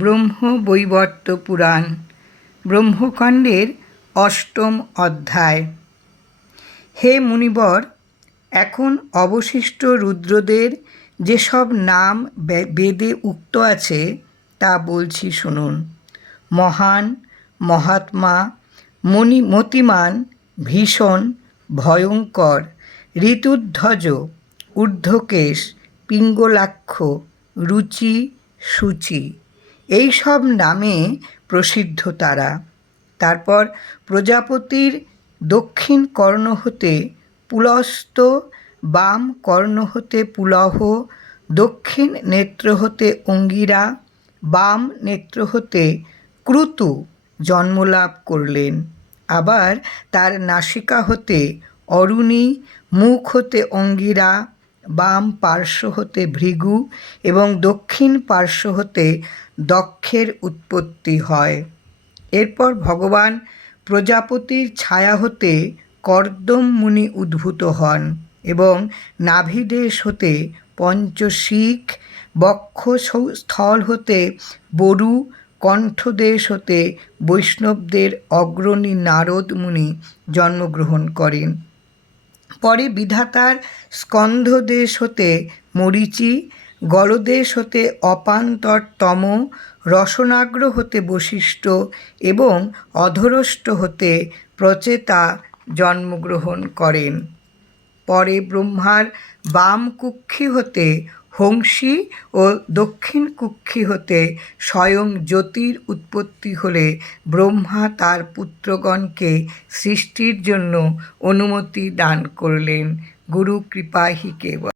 ব্রহ্মবৈবর্ত পুরাণ ব্রহ্মকাণ্ডের অষ্টম অধ্যায়। হে মুনিবর, এখন অবশিষ্ট রুদ্রদের যেসব নাম বেদে উক্ত আছে তা বলছি শুনুন। মহান, মহাত্মা, মতিমান, ভীষণ, ভয়ঙ্কর, ঋতুধ্বজ, ঊর্ধ্বকেশ, পিঙ্গলাক্ষ, রুচি, শুচি, এই সব নামে প্রসিদ্ধ তারা। তারপর প্রজাপতির দক্ষিণ কর্ণ হতে পুলস্ত, বাম কর্ণ হতে পুলহ, দক্ষিণ নেত্র হতে অঙ্গিরা, বাম নেত্র হতে ক্রুতু জন্মলাভ করলেন। আবার তার নাসিকা হতে অরুণী, মুখ হতে অঙ্গিরা, বাম পার্শ্ব হতে ভৃগু এবং দক্ষিণ পার্শ্ব হতে দক্ষের উৎপত্তি হয়। এরপর ভগবান প্রজাপতির ছায়া হতে কর্দম মুনি উদ্ভূত হন এবং নাভিদেশ হতে পঞ্চশিখ, বক্ষস্থল হতে বরু, কণ্ঠদেশ হতে বৈষ্ণবদের অগ্রণী নারদ মুনি জন্মগ্রহণ করেন। পরে বিধাতার স্কন্ধদেশ হতে মরীচি, গলদেশ হতে অপান্তরতম, রসনাগ্র হতে বশিষ্ঠ এবং অধরষ্ট হতে প্রচেতা জন্মগ্রহণ করেন। পরে ব্রহ্মার বাম কুক্ষি হতে হংসী ও দক্ষিণ কুক্ষি হতে স্বয়ং জ্যোতির উৎপত্তি হলে ব্রহ্মা তার পুত্রগণকে সৃষ্টির জন্য অনুমতি দান করলেন। গুরু কৃপা হি কেবল।